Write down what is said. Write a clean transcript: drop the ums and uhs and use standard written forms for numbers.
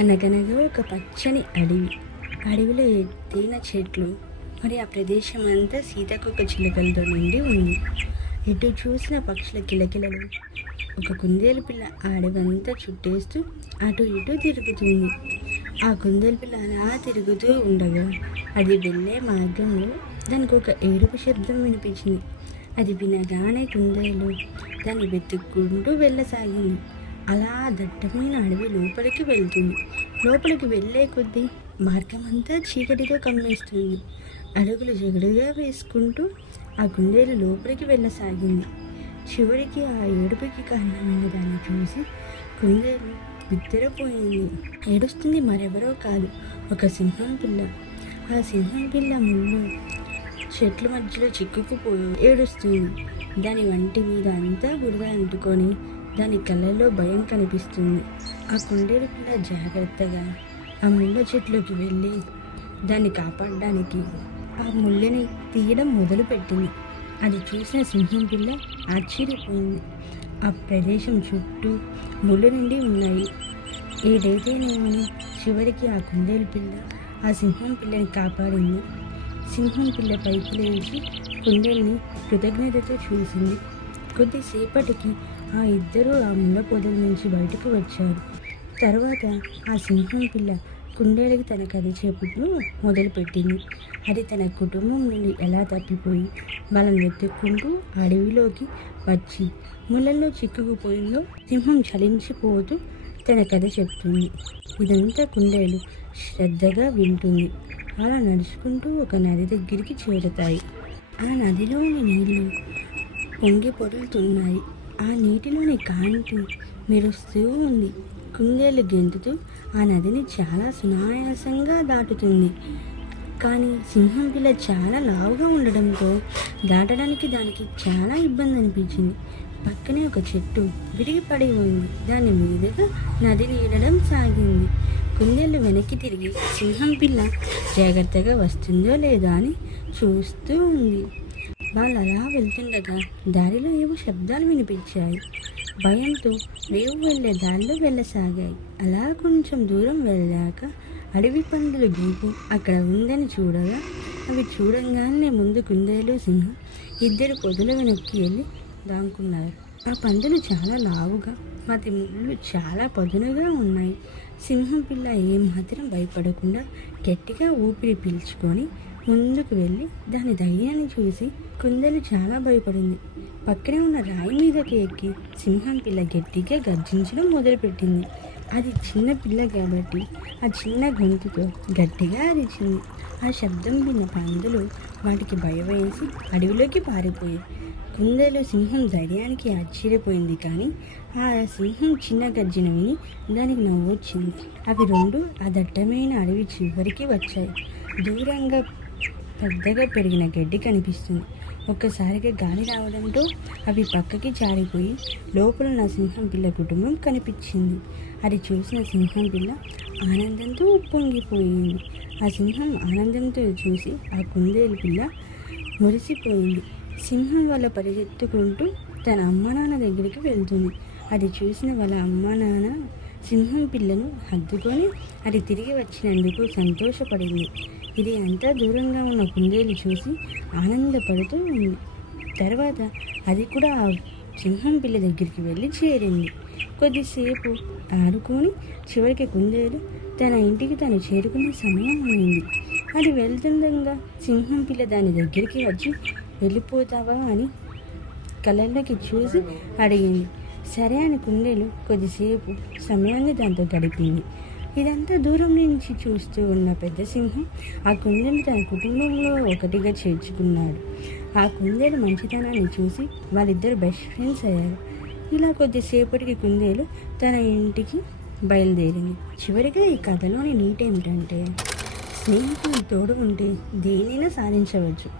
అనగనగా ఒక పచ్చని అడవి. అడవిలో ఎత్తైన చెట్లు, మరి ఆ ప్రదేశం అంతా సీతాకోక చిలుకలతో నిండి ఉంది. ఎటు చూసిన పక్షుల కిలకిలలు. ఒక కుందేలు పిల్ల ఆ అడవంతా చుట్టేస్తూ అటు ఇటు తిరుగుతుంది. ఆ కుందేలు పిల్ల అలా తిరుగుతూ ఉండగా అది వెళ్ళే మార్గంలో దానికి ఒక ఏడుపు శబ్దం వినిపించింది. అది వినగానే కుందేలు దాన్ని వెతుక్కుంటూ వెళ్ళసాగింది. అలా దట్టమైన అడవి లోపలికి వెళ్తుంది. లోపలికి వెళ్ళే కొద్దీ మార్గమంతా చీకటితో కమ్మేస్తుంది. అడుగులు జగడుగా వేసుకుంటూ ఆ కుందేలు లోపలికి వెళ్ళసాగింది. చివరికి ఆ ఏడుపుకి కారణమైన దాన్ని చూసి కుందేలు బిత్తరపోయింది. ఏడుస్తుంది మరెవరో కాదు, ఒక సింహం పిల్ల. ఆ సింహం పిల్ల ముళ్ళు చెట్ల మధ్యలో చిక్కుకుపోయి ఏడుస్తుంది. దాని వంటి మీద అంతా బురద అంటుకొని దాని కళ్ళల్లో భయం కనిపిస్తుంది. ఆ కుందేలు పిల్ల జాగ్రత్తగా ఆ ముళ్ళ చెట్లోకి వెళ్ళి దాన్ని కాపాడడానికి ఆ ముళ్ళని తీయడం మొదలుపెట్టింది. అది చూసిన సింహం పిల్ల ఆశ్చర్యపోయింది. ఆ ప్రదేశం చుట్టూ ముళ్ళు నిండి ఉన్నాయి. ఏదైతేనేమని చివరికి ఆ కుందేలు పిల్ల ఆ సింహం పిల్లని కాపాడింది. సింహం పిల్ల పైకి లేచి కుందేల్ని కృతజ్ఞతతో చూసింది. కొద్దిసేపటికి ఆ ఇద్దరూ ఆ ముళ్ళ పొదల నుంచి బయటకు వచ్చారు. తర్వాత ఆ సింహం పిల్ల కుందేలుకి తన కథ చెప్పుతూ మొదలుపెట్టింది. అది తన కుటుంబం నుండి ఎలా తప్పిపోయి వాళ్ళని వెతుక్కుంటూ అడవిలోకి వచ్చి ముళ్ళల్లో చిక్కుకుపోయిందో సింహం చలించిపోతూ తన కథ చెప్తుంది. ఇదంతా కుందేలు శ్రద్ధగా వింటుంది. అలా నడుచుకుంటూ ఒక నది దగ్గరికి చేరుతాయి. ఆ నదిలోని నీళ్లు పొంగి పొరులుతున్నాయి. ఆ నీటిలోని కాంతి మెరుస్తూ ఉంది. కుందేలు గెంతుతూ ఆ నదిని చాలా సునాయాసంగా దాటుతుంది. కానీ సింహం పిల్ల చాలా లావుగా ఉండడంతో దాటడానికి దానికి చాలా ఇబ్బంది అనిపించింది. పక్కనే ఒక చెట్టు విరిగిపడి ఉంది. దాని మీదుగా నదిని ఈడడం సాగింది. కుందేలు వెనక్కి తిరిగి సింహం పిల్ల జాగ్రత్తగా వస్తుందో లేదో అని చూస్తూ ఉంది. వాళ్ళు అలా వెళ్తుండగా దారిలో ఏవో శబ్దాలు వినిపించాయి. భయంతో రేవు వెళ్ళే దారిలో వెళ్ళసాగాయి. అలా కొంచెం దూరం వెళ్ళాక అడవి పందుల గుంపు అక్కడ ఉందని చూడగా అవి చూడంగానే ముందు కుందేలు సింహం ఇద్దరు పొదల వెనక్కి వెళ్ళి దాక్కున్నారు. ఆ పందులు చాలా లావుగా, వాటి ముళ్ళు చాలా పదునుగా ఉన్నాయి. సింహం పిల్ల ఏమాత్రం భయపడకుండా గట్టిగా ఊపిరి పీల్చుకొని ముందుకు వెళ్ళి దాని ధైర్యాన్ని చూసి కుందేలు చాలా భయపడింది. పక్కనే ఉన్న రాయి మీదకి ఎక్కి సింహం పిల్ల గట్టిగా గర్జించడం మొదలుపెట్టింది. అది చిన్న పిల్ల కాబట్టి ఆ చిన్న గొంతుతో గట్టిగా అరిచింది. ఆ శబ్దం విన్న పందులు వాటికి భయం వేసి అడవిలోకి పారిపోయాయి. కుందేలు సింహం ధైర్యానికి ఆశ్చర్యపోయింది. కానీ ఆ సింహం చిన్న గర్జన విని దానికి నవ్వొచ్చింది. అవి రెండు ఆ దట్టమైన అడవి చివరికి వచ్చాయి. దూరంగా పెద్దగా పెరిగిన గడ్డి కనిపిస్తుంది. ఒక్కసారిగా గాలి రావడంతో అవి పక్కకి జారిపోయి లోపల సింహం పిల్ల కుటుంబం కనిపించింది. అది చూసిన సింహం పిల్ల ఆనందంతో ఉప్పొంగిపోయింది. ఆ సింహం ఆనందంతో చూసి ఆ కుందేలు పిల్ల మురిసిపోయింది. సింహం వాళ్ళ పరిగెత్తుకుంటూ తన అమ్మ నాన్న దగ్గరికి వెళ్తుంది. అది చూసిన వాళ్ళ అమ్మ నాన్న సింహం పిల్లను హత్తుకొని అది తిరిగి వచ్చినందుకు సంతోషపడింది. ఇది అంతా దూరంగా ఉన్న కుందేలు చూసి ఆనందపడుతూ ఉంది. తర్వాత అది కూడా ఆ సింహం పిల్ల దగ్గరికి వెళ్ళి చేరింది. కొద్దిసేపు ఆడుకొని చివరికి కుందేలు తన ఇంటికి తను చేరుకునే సమయం అయింది. అది వెళ్తుండగా సింహం పిల్ల దాని దగ్గరికి వచ్చి వెళ్ళిపోతావా అని కళ్ళల్లోకి చూసి అడిగింది. సరే అని కుందేలు కొద్దిసేపు సమయాన్ని దాంతో గడిపింది. ఇదంతా దూరం నుంచి చూస్తూ ఉన్న పెద్ద సింహం ఆ కుందేలు తన కుటుంబంలో ఒకటిగా చేర్చుకున్నాడు. ఆ కుందేలు మంచితనాన్ని చూసి వాళ్ళిద్దరు బెస్ట్ ఫ్రెండ్స్ అయ్యారు. ఇలా కొద్దిసేపటికి కుందేలు తన ఇంటికి బయలుదేరింది. చివరిగా ఈ కథలోని నీటి ఏమిటంటే స్నేహితులు తోడు ఉంటే దేనైనా సాధించవచ్చు.